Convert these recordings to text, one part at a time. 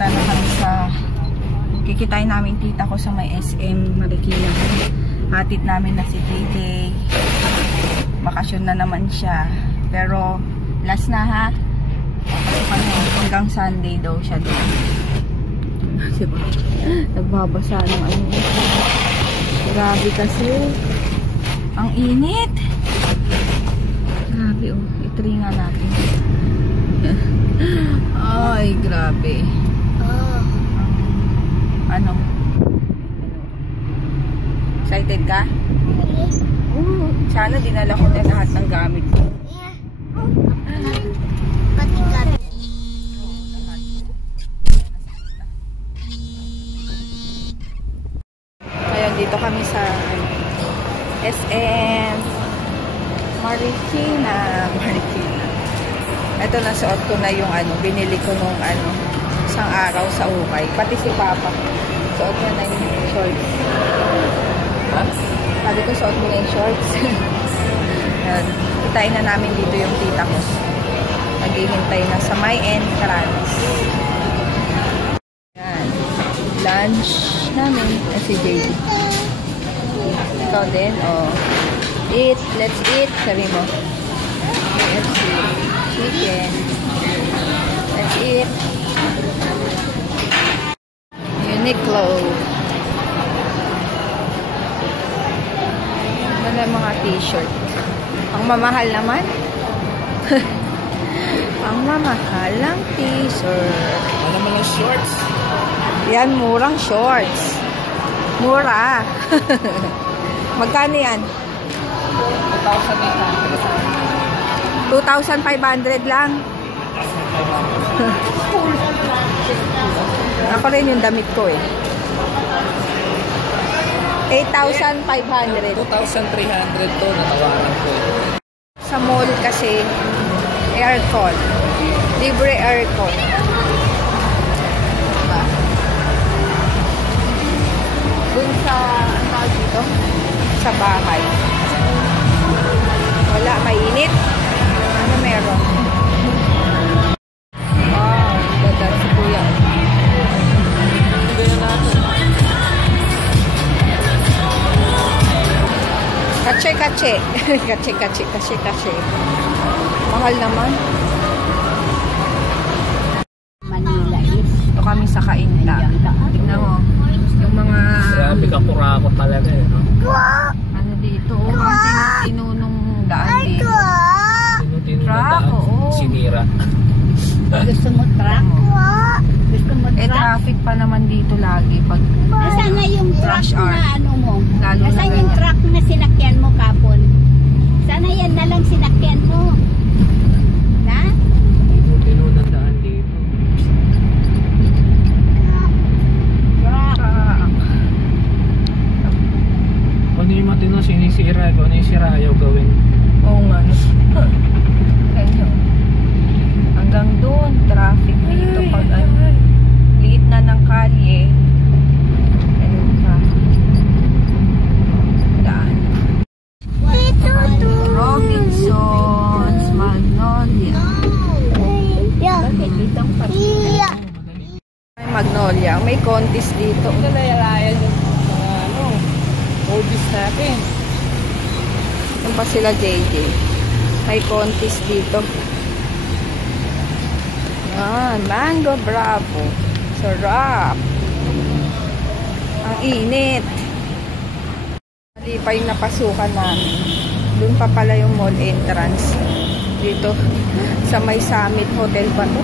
Punta na kami sa kikitain namin tita ko sa may SM Marikina. Hatid namin na si JJ. Bakasyon na naman siya. Pero last na ha. Hanggang Sunday daw siya doon. Diba? Nagbabasa ng ano. Grabe kasi. Ang init. Grabe oh. I-try nga natin. Ay, grabe. Ano? Excited ka? Sana dinala ko na lahat ng gamit ko. Pati gamit. Ngayon, dito kami sa SM Marikina. Ito, nasuot ko na yung ano, binili ko nung ano, isang araw sa Ukay. Pati si Papa. Suot ko na yung shorts. Ha? Sabi ko, suot mo na yung shorts. Yan. Kitain na namin dito yung tita ko. Naghihintay na sa my entrance. Yan. Lunch namin. Si JD. Ikaw din, oh. Eat. Let's eat. Sabi mo. Let's eat. Chicken. Let's eat. Uniqlo. Ganda mga t-shirt. Ang mamahal naman. Ang mamahal ng t-shirt. Ano naman yung shorts? Yan, murang shorts. Mura. Magkano yan? 2,500 lang. Ako rin yung damit ko eh. 8,500. 2,300 to, natawaran ko eh. Sa mall kasi, aircon. Libre aircon. Diba? Dun sa, ang tawag dito? Sa bahay. Wala, mainit. Ano meron? Wow, ganda si Kuya. Kache. Kache. Mahal naman. Manila is. Ito kami sa Kainta. Tignan mo. Yung mga... Grabe ka kurakot talaga eh. No? Ano dito? Ang tinunong daan dito. Truck, oo. Sinira. Gusto mo truck? Gusto mo truck? Traffic pa naman dito lagi. Pag Nasaan na yung truck rush hour. na ano mo? Lalo Nasaan na yung ganyan. truck na sinakyan mo kapon? Sana yan na lang sinakyan mo. Na? Tinunang daan dito. Truck. Ano yung matino sinisira? Ano yung sira ayaw gawin? Oo nga. Ganyan. Hanggang doon, traffic dito pag liit na ng kalye. Ganun pa. Daan. Robinsons, Magnolia. Bakit dito ang Ay, Magnolia. May contest dito. Nalalayan yung mga ano, oldies natin. Yung pa sila JJ. May contest dito. Mango Bravo. Sarap. Ang init. Mali pa yung napasukan namin. Doon pa pala yung mall entrance. Dito. Sa may Summit Hotel pa to.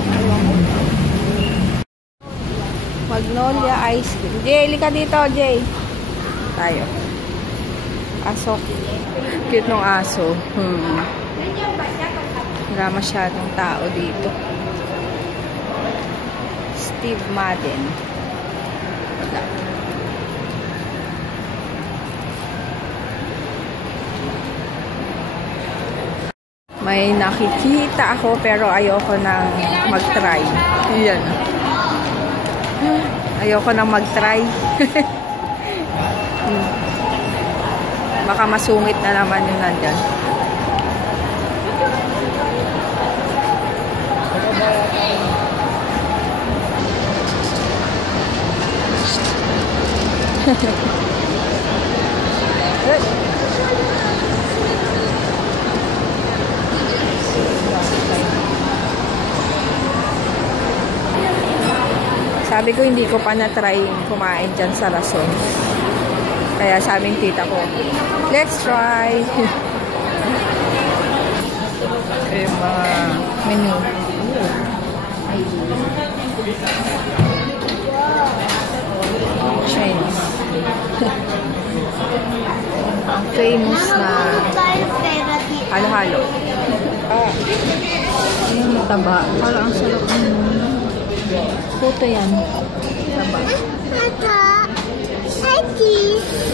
Magnolia Ice Cream. Jay, lika dito, Jay. Tayo. Asok. Cute nung aso. Wala masyadong tao dito. Steve Madden. Wala. May nakikita ako pero ayoko nang mag-try. Yan. Ayoko nang mag-try. Baka masungit na naman yung nandyan. Sabi ko hindi ko pa na-try kumain dyan sa Rason. Kaya sabi ng tita ko, let's try. Yung mga menu. Chinese. Ang famous na halo-halo. Yung mataba. Parang ang sarap ng puto yan. Taba.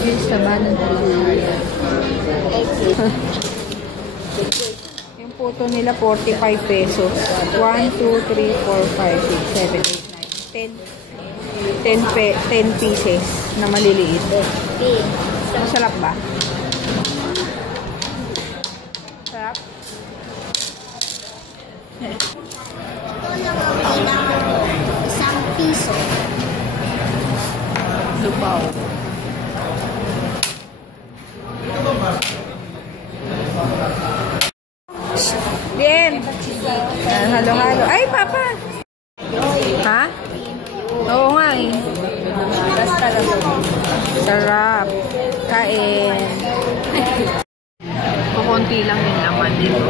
Yung taba ng yung puto nila 45 pesos. 1, 2, 3, 4, 5, 6, 7, 8, 9, 10 pieces na maliliit. Masarap ba? Sarap? Isang piso. Lupaw. Dim! Halo-halo. Ay, Papa! Ha? Oo nga eh. Sarap. Kain. Kukunti lang yung laman dito.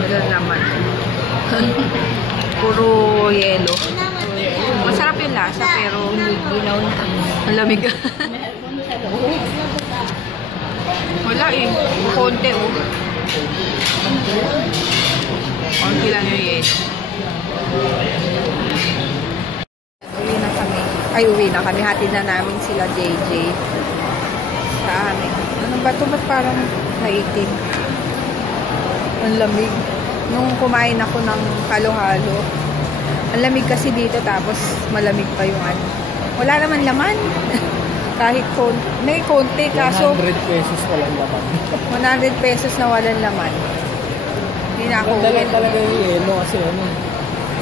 Walang laman. Puro yelo. Masarap yung lasa pero ang lamig. Wala eh. Konti oh. Konti lang yung yelo. Uwi na kami. Ay, uwi na kami. Hatid na namin sila JJ. Sa amin. Ano ba ito? Ba't parang maitim? Ang lamig. Nung kumain ako ng halo-halo, ang lamig kasi dito tapos malamig pa yung ano. Wala naman laman. Kahit may konti kaso 100 pesos walang laman. 100 pesos na walang laman. Hindi na ako Ganda lang talaga yung yelo kasi ano.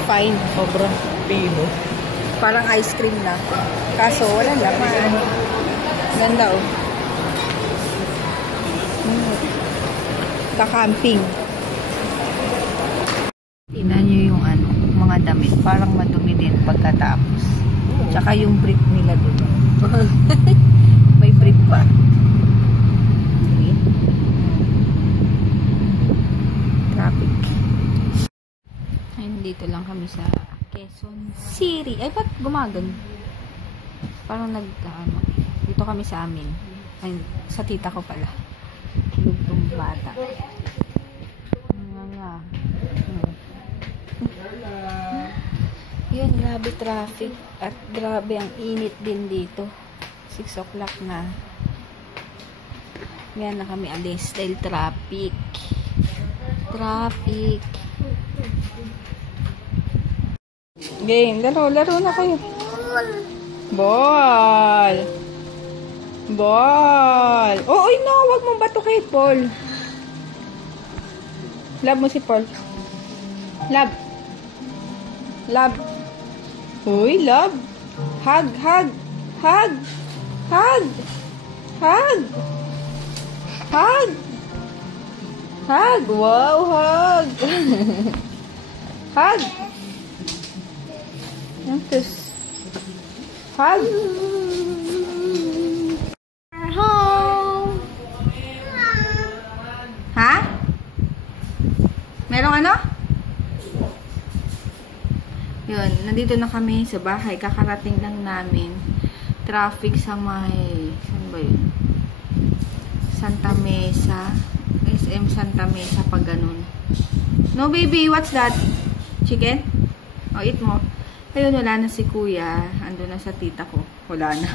fine. Sobrang pino. Parang ice cream na. Kaso walang laman. Ganda oh. Kakamping. Tingnan nyo yung ano, mga damit. Parang madumi din pagkatapos. Tsaka yung brief nila doon. May brief pa. Traffic. Ay, dito lang kami sa Quezon City. Ay, ba't gumagan? Parang ano, dito kami sa amin. Ay, sa tita ko pala. Lugtong bata. Yun, grabe traffic. At grabe ang init din dito. 6 o'clock na. Ngayon na kami alis dahil traffic. Traffic. Game. Laro na kayo. Ball. Ball. Oh, no. Wag mong batukit, Paul. Love mo si Paul. Love. Love. Uy, love. Hug, hug. Hug. Hug. Hug. Hug. Hug. Wow, hug. Hug. Yantos. Hug. Home. Ha? Merong ano? Yun, nandito na kami sa bahay. Kakarating lang namin. Traffic sa may... Saan ba yun? Santa Mesa. SM Santa Mesa pag ganun. No baby, what's that? Chicken? O, eat mo. Ayun, wala na si kuya. Ando na sa tita ko. Wala na.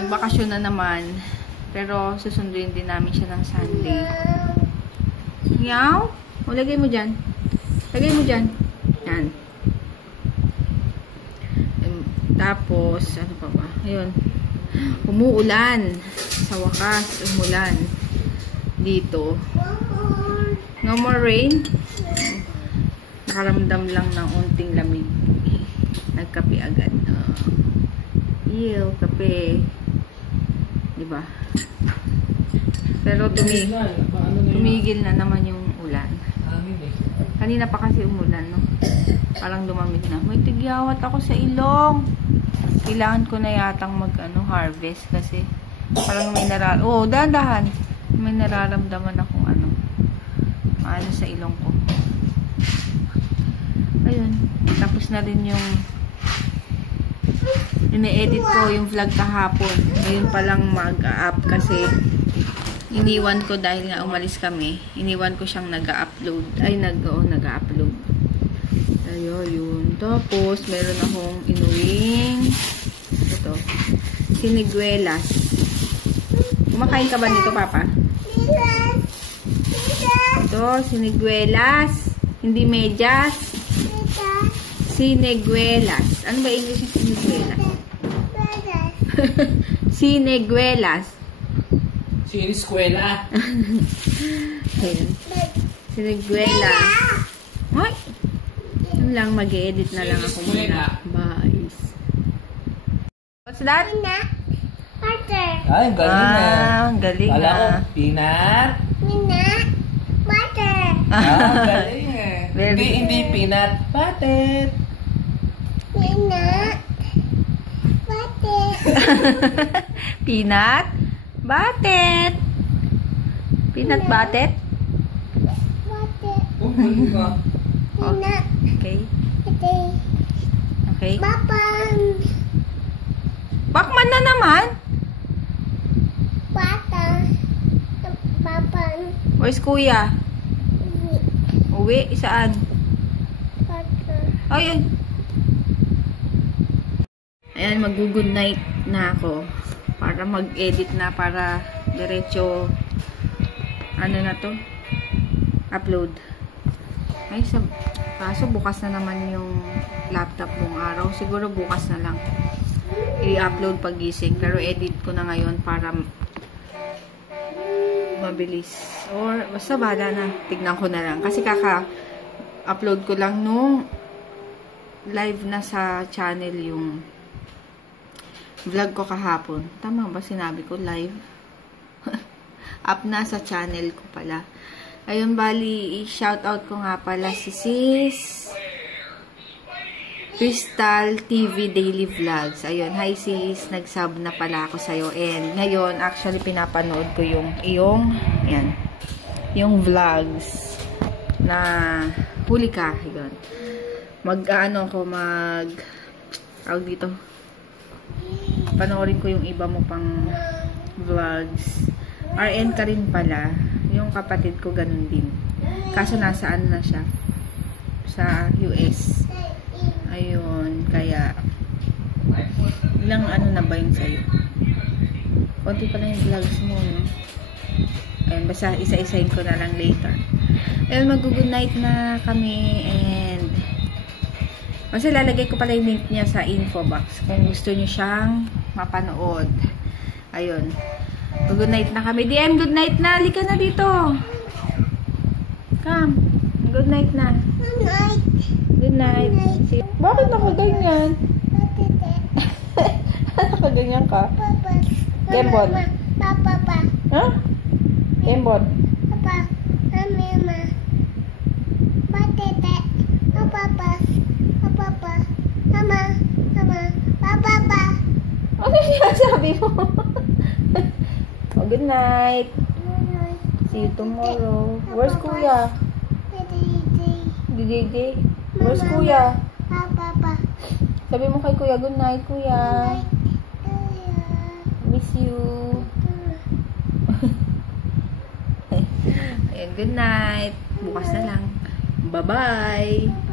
Nagbakasyon na naman. Pero susunduin din namin siya ng Sunday. Meow? O, lagay mo dyan. Lagay mo dyan. Yan. Tapos, ano pa ba? Ayun. Umuulan. Sa wakas, umulan. Dito. No more rain. Nakaramdam lang ng unting lamig. Nagkape agad. Chill, kape. Diba? Pero tumigil na naman yung ulan. Kanina pa kasi umulan, no? Parang lumamig na. May tigyawat ako sa ilong. Kailangan ko na yatang harvest kasi parang may dahan-dahan. May nararamdaman akong ano sa ilong ko. Ayun. Tapos na rin yung ine-edit ko yung vlog kahapon. Ngayon pa lang mag-up kasi iniwan ko dahil nga umalis kami. Iniwan ko siyang nag-upload. Nag-upload. Ayun, yun. Tapos, meron akong inuwing siniguelas. Kumakain ka ba nito, Papa? Ito, siniguelas. Hindi medyas. Siniguelas. Ano ba English yung siniguelas? Siniguelas. Siniskwela. Ayan. Siniguelas. Ay! Yun lang, mag-edit na lang ako muna. Bye. What's that? Butter. Ay, galing galing Wala ko, na. peanut. Butter. Galing Hindi peanut. Butter. Butter. Peanut butter. Peanut butter? Galing ka. Okay. Okay. Papan. Bakman na naman. Papan. Where's Kuya? Uwi? Saan? Ay. Ayan, mag-good night na ako. Para mag-edit na, para diretso upload. Ay, kaso bukas na naman yung laptop buong araw. Siguro bukas na lang i-upload pag-gising. Pero edit ko na ngayon para mabilis. Or basta bala na. Tignan ko na lang. Kasi kaka-upload ko lang nung live na sa channel yung vlog ko kahapon. Tama ba sinabi ko? Live? Up na sa channel ko pala. Ayun, bali, i-shoutout ko nga pala si Sis Crystal TV Daily Vlogs. Ayun, hi sis, nag-sub na pala ako sa'yo. And ngayon, actually, pinapanood ko yung vlogs na huli ka. Ayun. Dito. Panoorin ko yung iba mo pang vlogs. RN ka rin pala. Yung kapatid ko ganun din. Kaso nasaan na siya? Sa US. Ayun. Kaya ilang na ba yun sa'yo? Konti pa lang yung vlogs mo, no? Ayun. Basta isa-isahin ko na lang later. Ayun. Mag-good night na kami. And basta lalagay ko pala yung link niya sa info box. Kung gusto niyo siyang mapanood. Ayun. Good night na kami. DM, good night na. Halika na dito. Come. Good night na. Good night. Bakit nakaganyan? Nakaganyan ka? Kembot. Ha? Kembot. Ano sinasabi mo? Oh, good night. See you tomorrow. Where's Kuya? DJ? Where's Kuya? Sabi mo kay Kuya, good night, Kuya. Miss you. Ayan, good night. Bukas na lang. Bye-bye.